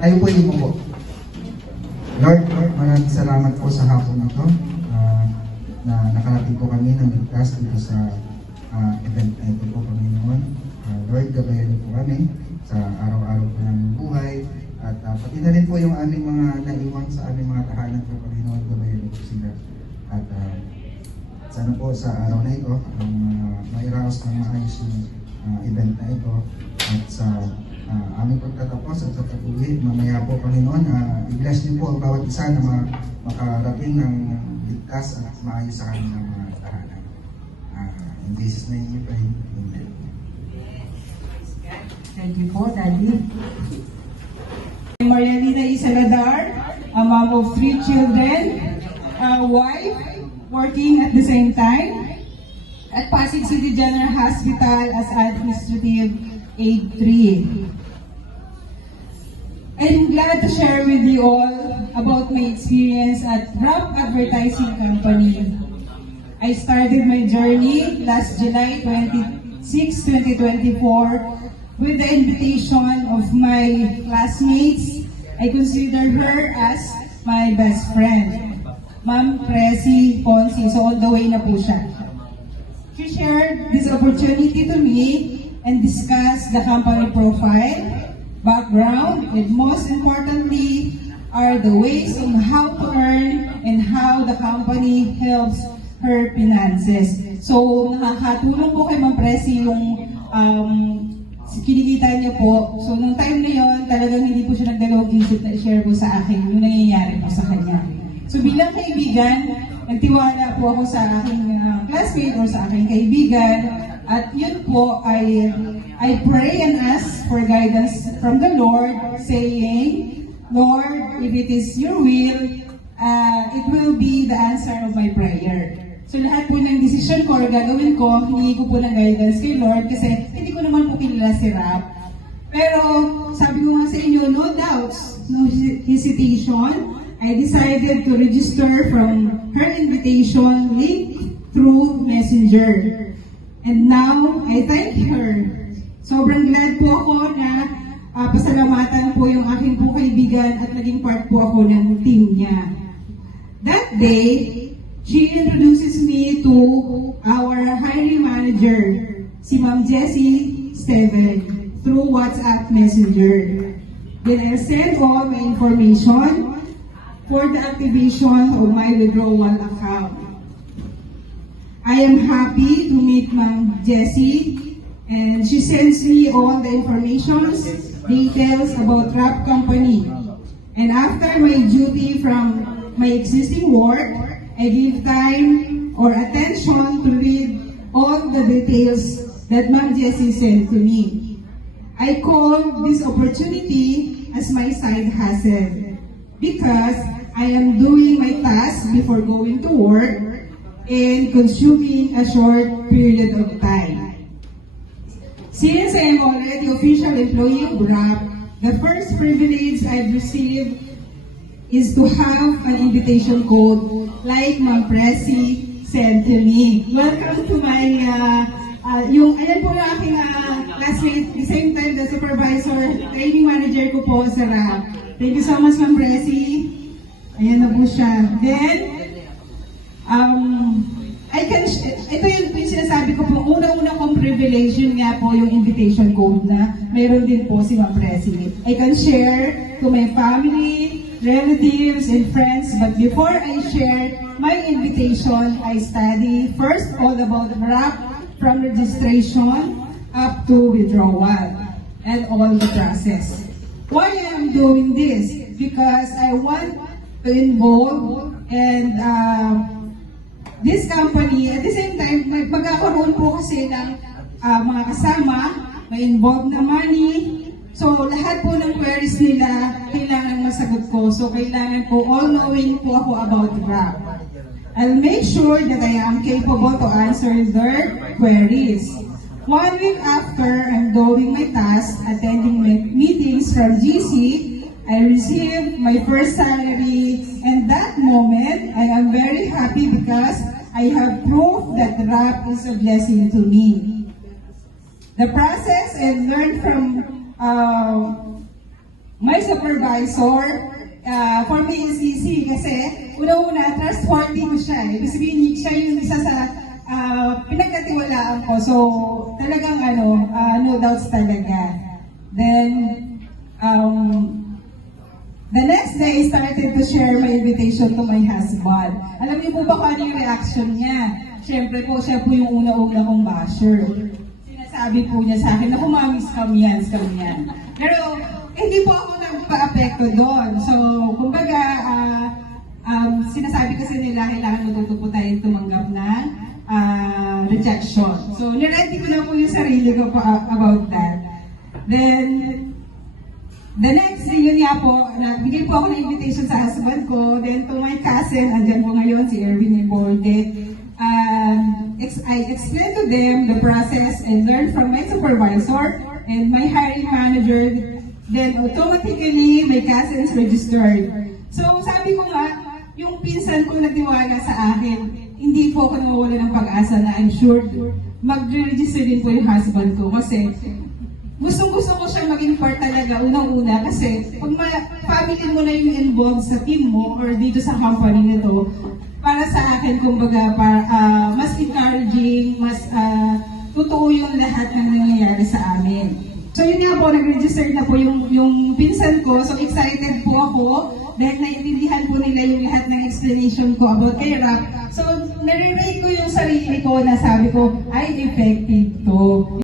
Tayo po yung po. Lord, maraming salamat po sa hapon na ito na nakarating po kami ng ligtas dito sa event na ito po, Panginoon. Lord, gabayan niyo po kami sa araw-araw po ng buhay at pati na rin po yung aming mga naiwang sa aming mga tahanan po, Panginoon, gabayan niyo po sila. At sana po sa araw na ito, mairaos ng maayos yung event na ito at sa aming pagtatapos at sa pag-uwi, mamaya po, Panginoon, i-bless niyo po ang bawat isa na makarating ng ligtas at maayos sa kanilang mga tahanan. In Jesus' name we pray. Amen. Thank you po, Daddy. Marialina Isaladar, a mom of 3 children, a wife, working at the same time at Pasig City General Hospital as Administrative Aid 3. I'm glad to share with you all about my experience at RAP Advertising Company. I started my journey last July 26, 2024 with the invitation of my classmates. I consider her as my best friend, Ma'am Presi Ponsi. So on the way na po siya. She shared this opportunity to me and discussed the company profile, background, and most importantly, are the ways on how to earn and how the company helps her finances. So, nakakatulong po kay Ma'am Presi yung kinikita niya po. So, nung time na yon, talagang hindi po siya nagdalawang isip na i-share po sa akin yung nangyayari po sa kanya. So, bilang kaibigan, nagtiwala po ako sa aking classmate or sa aking kaibigan. At yun po, I pray and ask for guidance from the Lord, saying, Lord, if it is your will, it will be the answer of my prayer. So lahat po ng decision ko or gagawin ko, hindi ko po ng guidance kay Lord kasi hindi ko naman po kilala si Rap. Pero sabi ko nga sa inyo, no doubts, no hesitation, I decided to register from her invitation link through Messenger. And now, I thank her. Sobrang glad po ako na pasalamatan po yung aking po kaibigan at naging part po ako ng team niya. That day, she introduces me to our hiring manager, si Ma'am Jessie Steven, through WhatsApp Messenger. Then I sent all my information for the activation of my withdrawal account. I am happy to meet Ma'am Jessie, and she sends me all the information, details about RAP Company. And after my duty from my existing work, I give time or attention to read all the details that Ma'am Jessie sent to me. I call this opportunity as my side hustle because I am doing my task before going to work and consuming a short period of time. Since I am already official employee of RAP, the first privilege I've received is to have an invitation code like Ma'am Presi sent to me. Welcome to my, ayan po yung aking classmate, the same time the supervisor, training manager ko po sa RAP. Thank you so much, Ma'am Presi. Ayan na po siya. Then, ito yung sinasabi ko po, unang-una kong privilege yun nga po yung invitation code na mayroon din po si Ma'am Presi. I can share to my family, relatives, and friends, but before I share my invitation, I study first all about RAP from registration up to withdrawal and all the process. Why I am doing this? Because I want to involve and this company, at the same time, magkakaroon po kasi ng mga kasama, may involved na money. So, lahat po ng queries nila, kailangan masagot ko. So, kailangan po, all-knowing po ako about RAP. I'll make sure that I am capable to answer their queries. 1 week after I'm doing my task, attending my meetings from GC, I received my first salary, and that moment, I am very happy because I have proof that RAP is a blessing to me. The process I learned from my supervisor, for me is easy kasi una-una, trustworthy ko siya eh. Ibig sabihin, siya yung isa sa pinagkatiwalaan ko. So, talagang no doubts talaga. Then, the next day, I started to share my invitation to my husband. Alam niyo po ba kung ano yung reaction niya? Siyempre po, siya po yung una-una kong basher. Sinasabi po niya sa akin, naku mami, scam yan. Pero, hindi po ako nagpa-apekto doon. So, kumbaga, sinasabi kasi nila, kailangan matuto po tayong tumanggap ng rejection. So, niready ko na po yung sarili ko about that. Then, the next day, yun nga po, nagbigay po ako ng invitation sa husband ko, then to my cousin, andyan po ngayon, si Erwin Ibolde. I explained to them the process and learned from my supervisor and my hiring manager. Then automatically, my cousins registered. So sabi ko nga, yung pinsan ko nagtiwala sa akin, hindi po ako nawawala ng pag-asa na I'm sure mag-register din po yung husband ko kasi gustong-gusto ko siya maging part talaga, unang-una, kasi pag family mo na yung involved sa team mo or dito sa company nito, para sa akin, kumbaga, mas encouraging, mas totoo yung lahat ng nangyayari sa amin. So yun nga po, nag-register na po yung pinsan ko, so excited po ako dahil naiintindihan po nila yung lahat ng explanation ko about kay Rap. So nare-rate ko yung sarili ko na sabi ko, ay effective to.